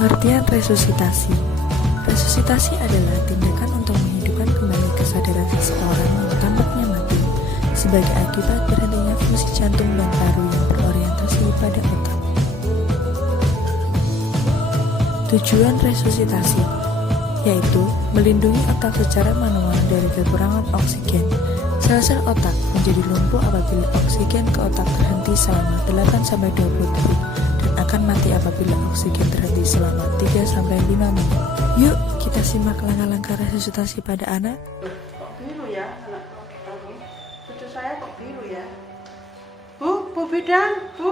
Pengertian resusitasi. Resusitasi adalah tindakan untuk menghidupkan kembali kesadaran seseorang yang tampaknya mati sebagai akibat berhentinya fungsi jantung dan paru yang berorientasi pada otak. Tujuan resusitasi yaitu melindungi otak secara manual dari kekurangan oksigen. Sel-sel otak menjadi lumpuh apabila oksigen ke otak terhenti selama 8-20 detik dan akan mati apabila oksigen terhenti selama 3-5 menit. Yuk, kita simak langkah-langkah resusitasi pada anak. Kok biru ya anak kamu? Cucu saya kok biru ya? Bu Bidang, Bu.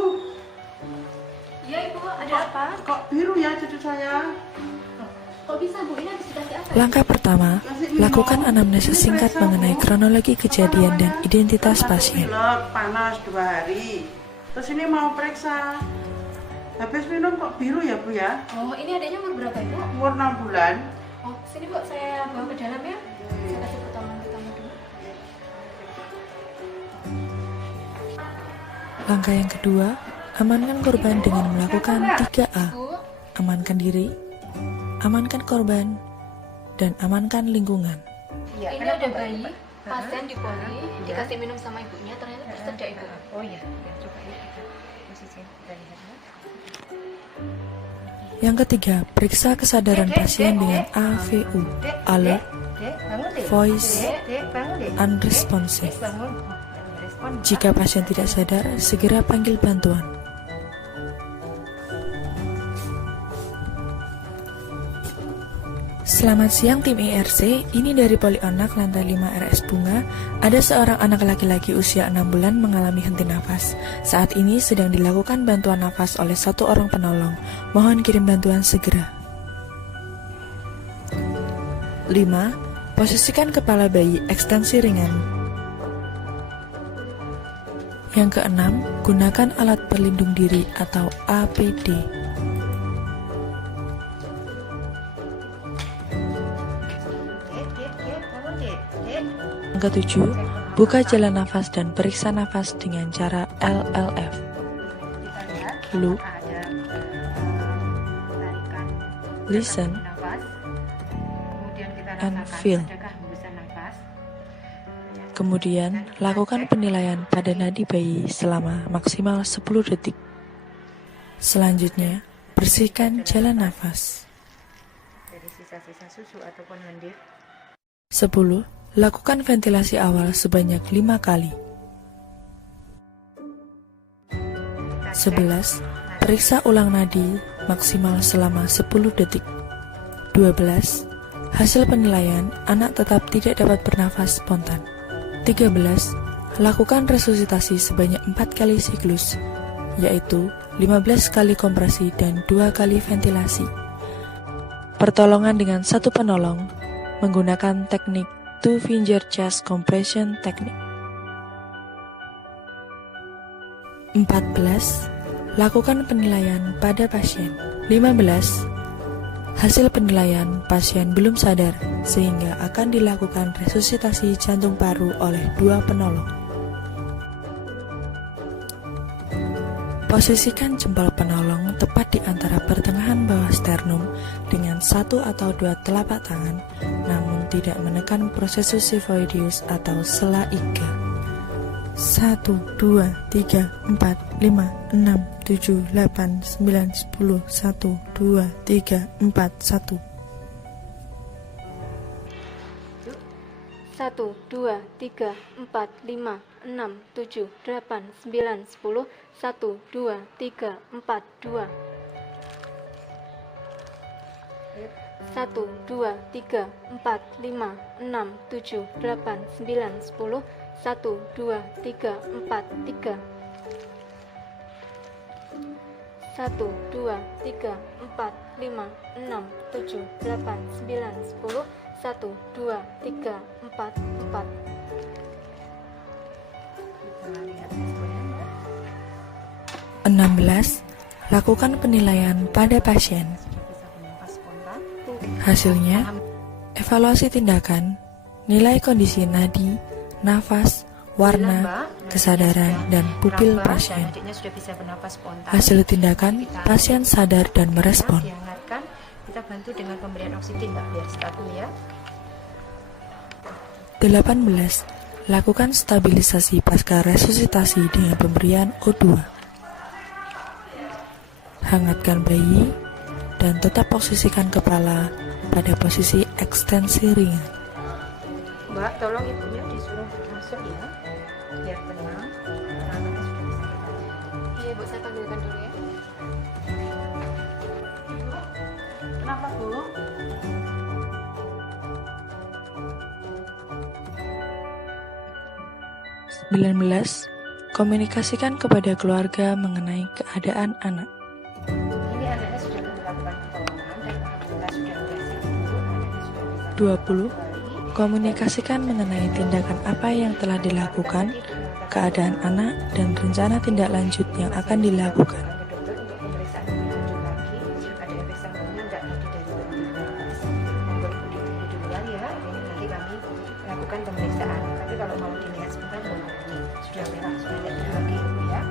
Iya Ibu, ada apa? Kok biru ya cucu saya? Kok bisa Bu? Ini resusitasi apa? Langkah pertama, lakukan anamnesis singkat mengenai kronologi kejadian dan identitas pasien. Pilek, panas 2 hari. Terus ini mau periksa. Habis minum kok biru ya Bu ya? Oh, ini adanya umur berapa Ibu? Umur 6 bulan. Oh, sini Bu, saya bawa ke dalam ya. Saya kasih pertolongan pertama dulu. Langkah yang kedua, amankan korban dengan melakukan 3A. Bu, Amankan diri, amankan korban, dan amankan lingkungan. ini ada bayi, pasien di poli, dikasih minum sama ibunya, ternyata bersedia Ibu. Oh iya, ya, coba ya kita posisi kita lihat. Yang ketiga, periksa kesadaran pasien dengan AVU, alert, Dek, bangun dek. voice, Dek, bangun dek. unresponsive. Bangun. Respon. Jika pasien tidak sadar, segera panggil bantuan. Selamat siang tim IRC, ini dari Poli Onak lantai 5 RS Bunga. Ada seorang anak laki-laki usia 6 bulan mengalami henti nafas. Saat ini sedang dilakukan bantuan nafas oleh 1 orang penolong. Mohon kirim bantuan segera. 5. Posisikan kepala bayi ekstensi ringan. Yang keenam, gunakan alat pelindung diri atau APD. Dek, bangun dek. Dek. Yang ketujuh, buka jalan nafas dan periksa nafas dengan cara LLF. Kita lihat Look, ada tarikan listen, nafas. Kemudian kita and rasakan feel. adakah hembusan nafas. Kemudian, lakukan penilaian pada nadi bayi selama maksimal 10 detik. Selanjutnya, bersihkan jalan nafas. Dari sisa-sisa susu ataupun lendir. 10. Lakukan ventilasi awal sebanyak 5 kali. 11. Periksa ulang nadi maksimal selama 10 detik. 12. Hasil penilaian, anak tetap tidak dapat bernafas spontan. 13. Lakukan resusitasi sebanyak 4 kali siklus, yaitu 15 kali kompresi dan 2 kali ventilasi. Pertolongan dengan 1 penolong menggunakan teknik two finger chest compression technique. 14. Lakukan penilaian pada pasien. 15. Hasil penilaian pasien belum sadar sehingga akan dilakukan resusitasi jantung paru oleh 2 penolong. Posisikan jempol penolong tepat di antara pertengahan bawah sternum dengan 1 atau 2 telapak tangan, namun tidak menekan prosesus xiphoideus atau sela iga. 1, 2, 3, 4, 5, 6, 7, 8, 9, 10, 1, 2, 3, 4, 1. 1, 2, 3, 4, 5, 6, 7, 8, 9, 10, 1, 2, 3, 4, 2. 1, 2, 3, 4, 5, 6, 7, 8, 9, 10, 1, 2, 3, 4, 3. 1, 2, 3, 4, 5, 6, 7, 8, 9, 10, 1, 2, 3, 4, 4. Kita lihat responnya, Mbak. 16. Lakukan penilaian pada pasien. Sudah bisa bernafas spontan. Hasilnya, evaluasi tindakan, nilai kondisi nadi, nafas, warna, kesadaran, dan pupil pasien. Adiknya sudah bisa bernafas spontan. Hasil tindakan, pasien sadar dan merespon. Dihangatkan kita bantu dengan pemberian oksigen Mbak, biar stabil ya. 18. Lakukan stabilisasi pasca resusitasi dengan pemberian O2. Hangatkan bayi dan tetap posisikan kepala pada posisi ekstensi ringan. Mbak, tolong ibunya disuruh masuk ya, biar tenang. Anak-anaknya sudah bisa kita lihat. Iya Bu, saya panggilkan dulu ya. Kenapa Bu? Komunikasikan kepada keluarga mengenai keadaan anak. Ini anaknya sudah melakukan pertolongan dan alhamdulillah sudah berhasil tidur. Anaknya sudah bisa 20. kembali. Komunikasikan mengenai tindakan apa yang telah dilakukan, keadaan anak, dan rencana tindak lanjut yang akan dilakukan. Ke dokter untuk pemeriksaan lebih lanjut lagi. Ada efek sampingnya enggak tadi dari nafas. Monggo ibu ditunggu di luar ya. Ini nanti kami lakukan pemeriksaan. Tapi kalau mau dilihat sebentar monggo. Nih, sudah merah, sudah lihat dulu lagi ibu ya.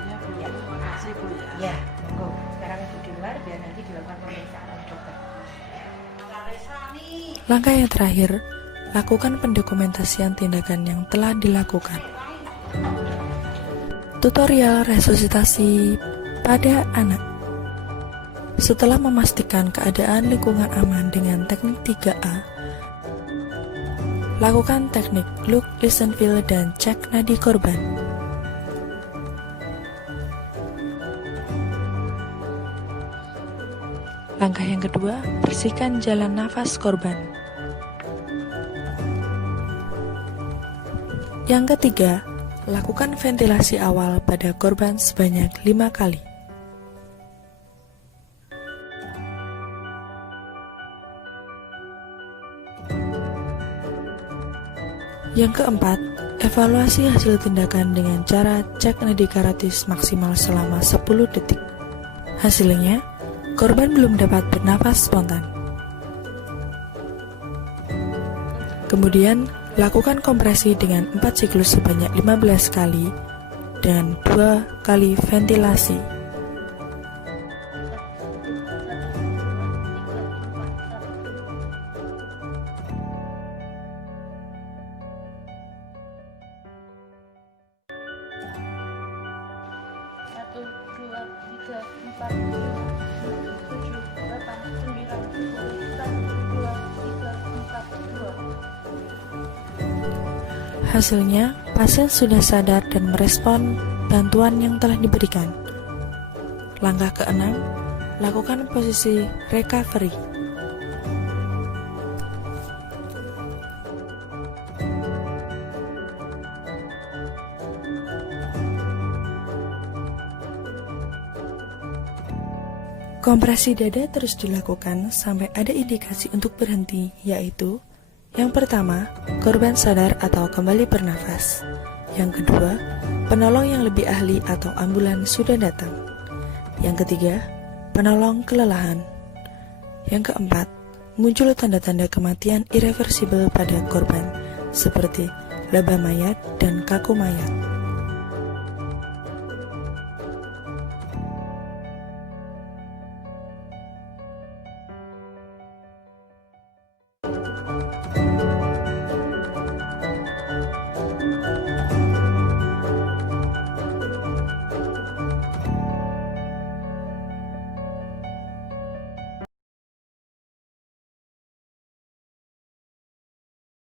Ya Bu, terima kasih Bu ya. Ya, monggo. Sekarang ibu di luar biar nanti dilakukan pemeriksaan oleh dokter. Langkah yang terakhir, lakukan pendokumentasian tindakan yang telah dilakukan. Tutorial resusitasi pada anak. Setelah memastikan keadaan lingkungan aman dengan teknik 3A, lakukan teknik look, listen, feel, dan cek nadi korban. Langkah yang kedua, bersihkan jalan nafas korban. Yang ketiga, lakukan ventilasi awal pada korban sebanyak 5 kali. Yang keempat, evaluasi hasil tindakan dengan cara cek nadi karatis maksimal selama 10 detik. Hasilnya, korban belum dapat bernafas spontan. Kemudian, lakukan kompresi dengan 4 siklus sebanyak 15 kali dan 2 kali ventilasi. Satu, dua, tiga, empat, lima, tujuh, delapan, sembilan, 10. 1, 2, 3, 4, 2. Hasilnya, pasien sudah sadar dan merespon bantuan yang telah diberikan. Langkah keenam, lakukan posisi recovery. Kompresi dada terus dilakukan sampai ada indikasi untuk berhenti, yaitu yang pertama, korban sadar atau kembali bernafas. Yang kedua, penolong yang lebih ahli atau ambulan sudah datang. Yang ketiga, penolong kelelahan. Yang keempat, muncul tanda-tanda kematian irreversibel pada korban, seperti lebah mayat dan kaku mayat.